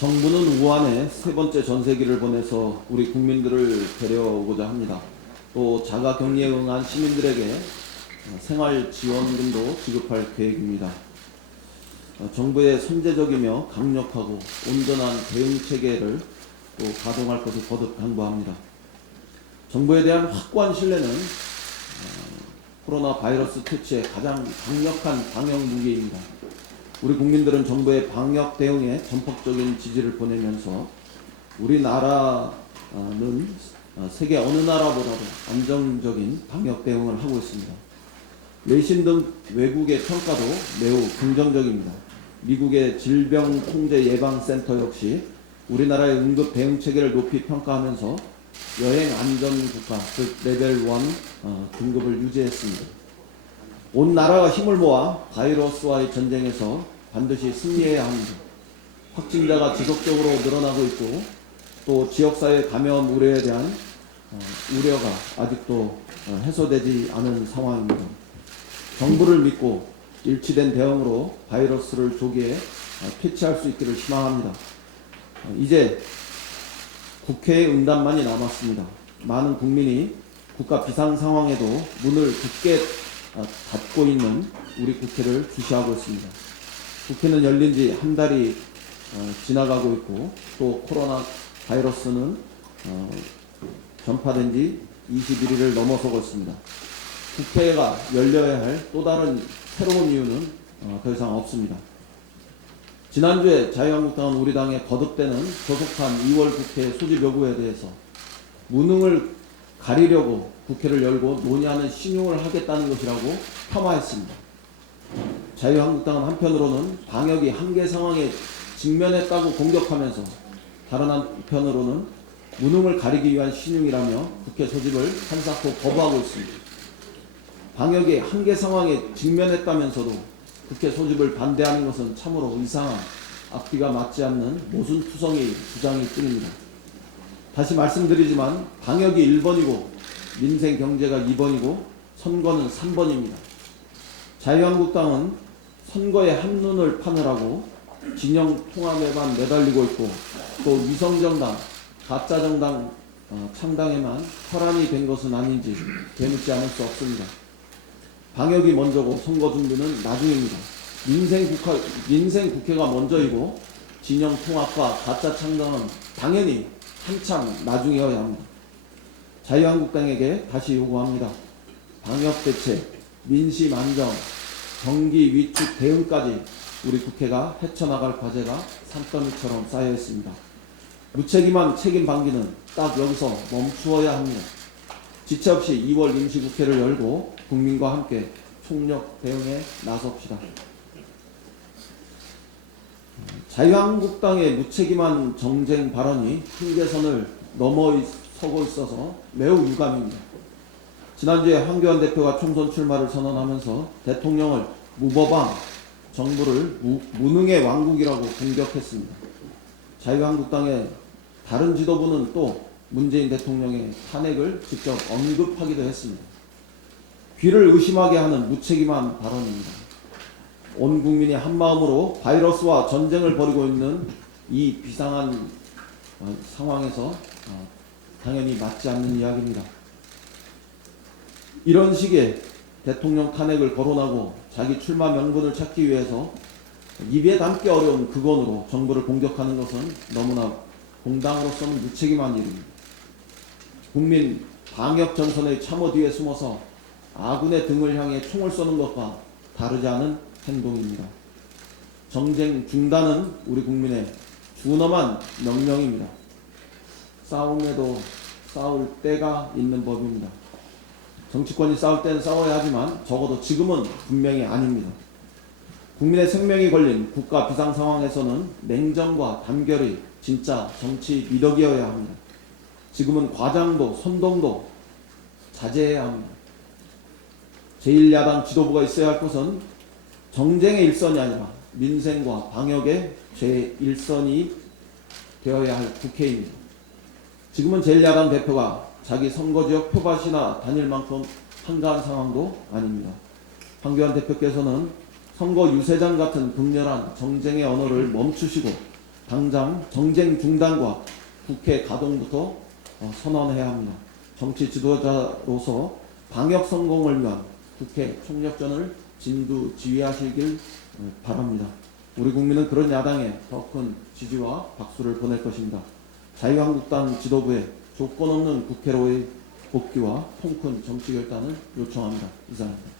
정부는 우한에 세 번째 전세기를 보내서 우리 국민들을 데려오고자 합니다. 또 자가격리에 응한 시민들에게 생활 지원금도 지급할 계획입니다. 정부의 선제적이며 강력하고 온전한 대응 체계를 또 가동할 것을 거듭 당부합니다. 정부에 대한 확고한 신뢰는 코로나 바이러스 퇴치의 가장 강력한 방역 무기입니다. 우리 국민들은 정부의 방역 대응에 전폭적인 지지를 보내면서 우리나라는 세계 어느 나라보다도 안정적인 방역 대응을 하고 있습니다. 외신 등 외국의 평가도 매우 긍정적입니다. 미국의 질병통제예방센터 역시 우리나라의 응급 대응 체계를 높이 평가하면서 여행 안전 국가, 즉 레벨 1 등급을 유지했습니다. 온 나라가 힘을 모아 바이러스와의 전쟁에서 반드시 승리해야 합니다. 확진자가 지속적으로 늘어나고 있고 또 지역사회 감염 우려에 대한 우려가 아직도 해소되지 않은 상황입니다. 정부를 믿고 일치된 대응으로 바이러스를 조기에 퇴치할 수 있기를 희망합니다. 이제 국회의 응답만이 남았습니다. 많은 국민이 국가 비상 상황에도 문을 굳게 닫고 있는 우리 국회를 주시하고 있습니다. 국회는 열린 지 한 달이 지나가고 있고 또 코로나 바이러스는 전파된 지 21일을 넘어서고 있습니다. 국회가 열려야 할 또 다른 새로운 이유는 더 이상 없습니다. 지난주에 자유한국당은 우리 당의 거듭되는 조속한 2월 국회 소집 요구에 대해서 무능을 가리려고 국회를 열고 논의하는 신용을 하겠다는 것이라고 폄하했습니다. 자유한국당은 한편으로는 방역이 한계 상황에 직면했다고 공격하면서 다른 한편으로는 무능을 가리기 위한 신용이라며 국회 소집을 한사코 거부하고 있습니다. 방역이 한계 상황에 직면했다면서도 국회 소집을 반대하는 것은 참으로 이상한 앞뒤가 맞지 않는 모순투성이 주장일 뿐입니다. 다시 말씀드리지만 방역이 1번이고 민생 경제가 2번이고 선거는 3번입니다. 자유한국당은 선거에 한눈을 파느라고 진영 통합에만 매달리고 있고 또 위성정당, 가짜정당 창당에만 혈안이 된 것은 아닌지 되묻지 않을 수 없습니다. 방역이 먼저고 선거 준비는 나중입니다. 민생 국회가 먼저이고 진영 통합과 가짜 창당은 당연히 한참 나중이어야 합니다. 자유한국당에게 다시 요구합니다. 방역 대책, 민심 안정, 경기 위축 대응까지 우리 국회가 헤쳐나갈 과제가 산더미처럼 쌓여 있습니다. 무책임한 책임 방기는 딱 여기서 멈추어야 합니다. 지체 없이 2월 임시국회를 열고 국민과 함께 총력 대응에 나섭시다. 자유한국당의 무책임한 정쟁 발언이 한계선을 넘어서고 있어서 매우 유감입니다. 지난주에 황교안 대표가 총선 출마를 선언하면서 대통령을 무법왕, 정부를 무능의 왕국이라고 공격했습니다. 자유한국당의 다른 지도부는 또 문재인 대통령의 탄핵을 직접 언급하기도 했습니다. 귀를 의심하게 하는 무책임한 발언입니다. 온 국민이 한마음으로 바이러스와 전쟁을 벌이고 있는 이 비상한 상황에서 당연히 맞지 않는 이야기입니다. 이런 식의 대통령 탄핵을 거론하고 자기 출마 명분을 찾기 위해서 입에 담기 어려운 극언으로 정부를 공격하는 것은 너무나 공당으로서는 무책임한 일입니다. 국민 방역 전선의 참호 뒤에 숨어서 아군의 등을 향해 총을 쏘는 것과 다르지 않은 행동입니다. 정쟁 중단은 우리 국민의 준엄한 명령입니다. 싸움에도 싸울 때가 있는 법입니다. 정치권이 싸울 때는 싸워야 하지만 적어도 지금은 분명히 아닙니다. 국민의 생명이 걸린 국가 비상 상황에서는 냉정과 단결이 진짜 정치 미덕이어야 합니다. 지금은 과장도 선동도 자제해야 합니다. 제1야당 지도부가 있어야 할 것은 정쟁의 일선이 아니라 민생과 방역의 제1선이 되어야 할 국회입니다. 지금은 제1야당 대표가 자기 선거지역 표밭이나 다닐 만큼 한가한 상황도 아닙니다. 황교안 대표께서는 선거 유세장 같은 극렬한 정쟁의 언어를 멈추시고 당장 정쟁 중단과 국회 가동부터 선언해야 합니다. 정치 지도자로서 방역 성공을 위한 국회 총력전을 진두지휘하시길 바랍니다. 우리 국민은 그런 야당에 더 큰 지지와 박수를 보낼 것입니다. 자유한국당 지도부의 조건 없는 국회로의 복귀와 통큰 정치 결단을 요청합니다. 이상입니다.